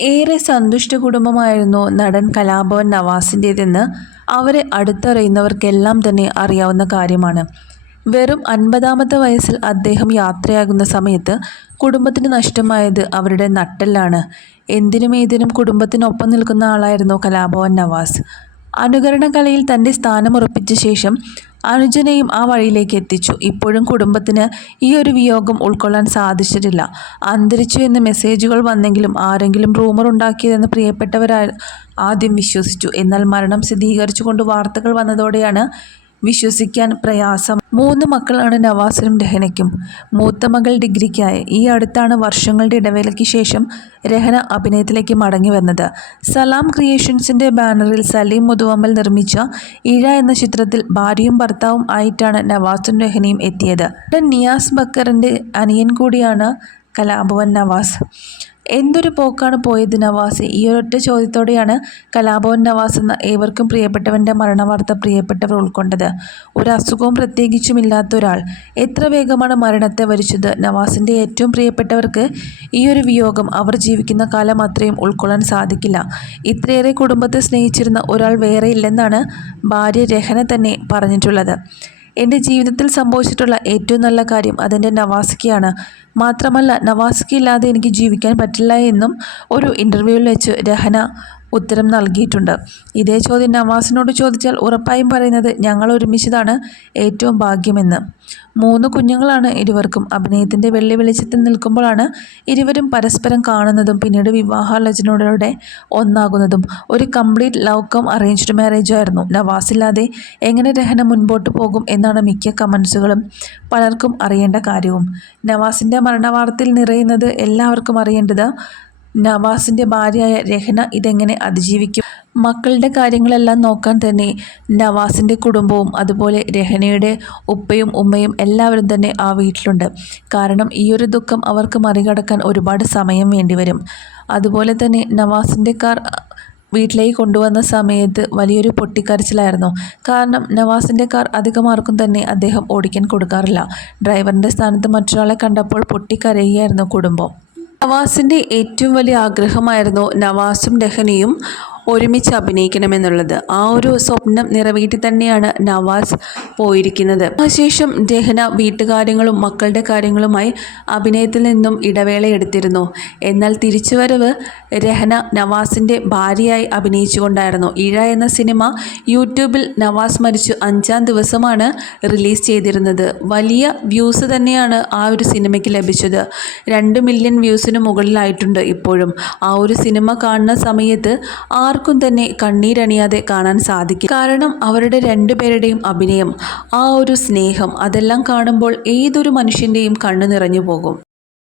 ഏറെ സന്തുഷ്ട കുടുംബമായിരുന്നു നടൻ കലാഭവൻ നവാസിന്റേതെന്ന് അവരെ അടുത്തറിയുന്നവർക്കെല്ലാം തന്നെ അറിയാവുന്ന കാര്യമാണ്. വെറും അൻപതാമത്തെ വയസ്സിൽ അദ്ദേഹം യാത്രയാകുന്ന സമയത്ത് കുടുംബത്തിന് നഷ്ടമായത് അവരുടെ നട്ടെല്ലാണ്. എന്തിനും ഏതിനും കുടുംബത്തിനൊപ്പം നിൽക്കുന്ന ആളായിരുന്നു കലാഭവൻ നവാസ്. അനുകരണ കലയിൽ തന്റെ സ്ഥാനമുറപ്പിച്ച ശേഷം അനുജനെയും ആ വഴിയിലേക്ക് എത്തിച്ചു. ഇപ്പോഴും കുടുംബത്തിന് ഈ ഒരു വിയോഗം ഉൾക്കൊള്ളാൻ സാധിച്ചിട്ടില്ല. അന്തരിച്ചു എന്ന് മെസ്സേജുകൾ വന്നെങ്കിലും ആരെങ്കിലും റൂമർ ഉണ്ടാക്കിയതെന്ന് പ്രിയപ്പെട്ടവരാ ആദ്യം വിശ്വസിച്ചു. എന്നാൽ മരണം സ്ഥിരീകരിച്ചുകൊണ്ട് വാർത്തകൾ വന്നതോടെയാണ് വിശ്വസിക്കാൻ പ്രയാസം. മൂന്ന് മക്കളാണ് നവാസിനും രഹനയ്ക്കും. മൂത്ത മകൾ ഡിഗ്രിക്കായി. ഈ അടുത്താണ് വർഷങ്ങളുടെ ഇടവേളയ്ക്ക് ശേഷം രഹന അഭിനയത്തിലേക്ക് മടങ്ങി വന്നത്. സലാം ക്രിയേഷൻസിന്റെ ബാനറിൽ സലീം മുതുവമ്മൽ നിർമ്മിച്ച ഇഴ എന്ന ചിത്രത്തിൽ ഭാര്യയും ഭർത്താവും ആയിട്ടാണ് നവാസും രഹനയും എത്തിയത്. നിയാസ് ബക്കറിന്റെ അനിയൻ കൂടിയാണ് കലാഭവൻ നവാസ്. എന്തൊരു പോക്കാണ് പോയത് നവാസ്? ഈ ഒരൊറ്റ ചോദ്യത്തോടെയാണ് കലാഭവൻ നവാസ് എന്ന ഏവർക്കും പ്രിയപ്പെട്ടവന്റെ മരണവാർത്ത പ്രിയപ്പെട്ടവർ ഉൾക്കൊണ്ടത്. ഒരു അസുഖവും പ്രത്യേകിച്ചും ഇല്ലാത്ത ഒരാൾ. എത്ര വേഗമാണ് മരണത്തെ വരിച്ചത്? നവാസിന്റെ ഏറ്റവും പ്രിയപ്പെട്ടവർക്ക് ഈ ഒരു വിയോഗം അവർ ജീവിക്കുന്ന കാലം അത്രയും ഉൾക്കൊള്ളാൻ സാധിക്കില്ല. ഇത്രയേറെ കുടുംബത്തെ സ്നേഹിച്ചിരുന്ന ഒരാൾ വേറെ ഇല്ലെന്നാണ് ഭാര്യ രഹന തന്നെ പറഞ്ഞിട്ടുള്ളത്. എന്റെ ജീവിതത്തിൽ സംഭവിച്ചിട്ടുള്ള ഏറ്റവും നല്ല കാര്യം അതെന്റെ നവാസിക്കയാണ്. മാത്രമല്ല നവാസിക്ക ഇല്ലാതെ എനിക്ക് ജീവിക്കാൻ പറ്റില്ല എന്നും ഒരു ഇന്റർവ്യൂവിൽ വെച്ച് രഹന ഉത്തരം നൽകിയിട്ടുണ്ട്. ഇതേ ചോദ്യം നവാസിനോട് ചോദിച്ചാൽ ഉറപ്പായും പറയുന്നത് ഞങ്ങൾ ഒരുമിച്ചതാണ് ഏറ്റവും ഭാഗ്യമെന്ന്. മൂന്ന് കുഞ്ഞുങ്ങളാണ് ഇരുവർക്കും. അഭിനയത്തിന്റെ വെള്ളി വെളിച്ചത്തിൽ നിൽക്കുമ്പോഴാണ് ഇരുവരും പരസ്പരം കാണുന്നതും പിന്നീട് വിവാഹാലോചനയോടെ ഒന്നാകുന്നതും. ഒരു complete love cum arranged marriage ആയിരുന്നു. നവാസില്ലാതെ എങ്ങനെ രഹന മുൻപോട്ട് പോകും എന്നാണ് മിക്ക കമൻസുകളും പലർക്കും അറിയേണ്ട കാര്യവും. നവാസിന്റെ മരണവാർത്തയിൽ നിറയുന്നത് എല്ലാവർക്കും അറിയേണ്ടത് നവാസിന്റെ ഭാര്യയായ രഹന ഇതെങ്ങനെ അതിജീവിക്കും? മക്കളുടെ കാര്യങ്ങളെല്ലാം നോക്കാൻ തന്നെ നവാസിന്റെ കുടുംബവും അതുപോലെ രഹനയുടെ ഉപ്പയും ഉമ്മയും എല്ലാവരും തന്നെ ആ വീട്ടിലുണ്ട്. കാരണം ഈ ഒരു ദുഃഖം അവർക്ക് മറികടക്കാൻ ഒരുപാട് സമയം വേണ്ടിവരും. അതുപോലെ തന്നെ നവാസിന്റെ കാർ വീട്ടിലേക്ക് കൊണ്ടുവന്ന സമയത്ത് വലിയൊരു പൊട്ടിക്കരച്ചിലായിരുന്നു. കാരണം നവാസിന്റെ കാർ അധികം ആർക്കും തന്നെ അദ്ദേഹം ഓടിക്കാൻ കൊടുക്കാറില്ല. ഡ്രൈവറിന്റെ സ്ഥാനത്ത് മറ്റൊരാളെ കണ്ടപ്പോൾ പൊട്ടിക്കരയുകയായിരുന്നു കുടുംബം. നവാസിന്റെ ഏറ്റവും വലിയ ആഗ്രഹമായിരുന്നു നവാസും രഹനയും ഒരുമിച്ച് അഭിനയിക്കണമെന്നുള്ളത് ആ ഒരു സ്വപ്നം നിറവേറ്റി തന്നെയാണ് നവാസ് പോയിരിക്കുന്നത്. അതിനുശേഷം രഹന വീട്ടുകാര്യങ്ങളും മക്കളുടെ കാര്യങ്ങളുമായി അഭിനയത്തിൽ നിന്നും ഇടവേള എടുത്തിരുന്നു. എന്നാൽ തിരിച്ചുവരവ് രഹന നവാസിന്റെ ഭാര്യയായി അഭിനയിച്ചുകൊണ്ടായിരുന്നു. ഇഴ എന്ന സിനിമ യൂട്യൂബിൽ നവാസ് മരിച്ചു അഞ്ചാം ദിവസമാണ് റിലീസ് ചെയ്തിരുന്നത്. വലിയ വ്യൂസ് തന്നെയാണ് ആ ഒരു സിനിമയ്ക്ക് ലഭിച്ചത്. രണ്ട് മില്യൺ വ്യൂസിന് മുകളിലായിട്ടുണ്ട് ഇപ്പോഴും. ആ ഒരു സിനിമ കാണുന്ന സമയത്ത് ആർ ആർക്കും തന്നെ കണ്ണീരണിയാതെ കാണാൻ സാധിക്കും. കാരണം അവരുടെ രണ്ടുപേരുടെയും അഭിനയം ആ ഒരു സ്നേഹം അതെല്ലാം കാണുമ്പോൾ ഏതൊരു മനുഷ്യന്റെയും കണ്ണു നിറഞ്ഞു പോകും.